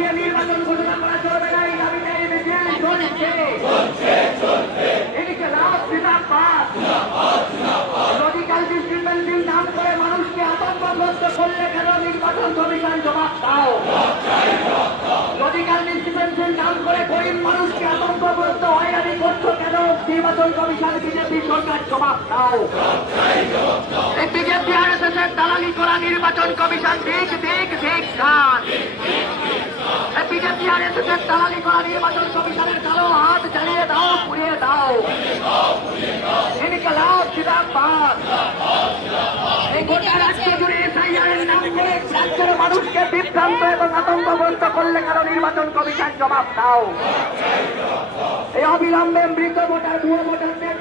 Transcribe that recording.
দিয়ে নির্বাচন ঘোষণা করা চলবে না, এই দাবিতে এই মিছিল চলছে। এদিকে লাভ জিন্দাবাদ। লজিক্যাল ডিসক্রিপেন্সির নাম করে মানুষকে আতঙ্কগ্রস্ত করলে কেন নির্বাচন কমিশন জবাব দাও। লজিক্যাল ডিসক্রিপেন্সির নাম করে গরিব মানুষকে আতঙ্কগ্রস্ত হয়রানি করছো কেন নির্বাচন কমিশন বিজেপি সরকার জবাব দাও। এই বিজেপি আরএসএস এর দালালি করা নির্বাচন কমিশন ঠিক ঠিক ঠিক খান। এই বিজেপি আরএসএস এর দালালি করা নির্বাচন কমিশনের কালো হাত জ্বালিয়ে দাও, পুড়িয়ে দাও। এদিকে লাভ জিন্দাবাদ। এই গোটা রাজ্য জুড়ে এসআইআরের নাম করে রাজ্যের মানুষকে বিভ্রান্ত এবং আতঙ্কগ্রস্ত করলে কেন নির্বাচন কমিশন জবাব দাও। এই অবিলম্বে মৃত ভোটার ভুয়ো ভোটারদের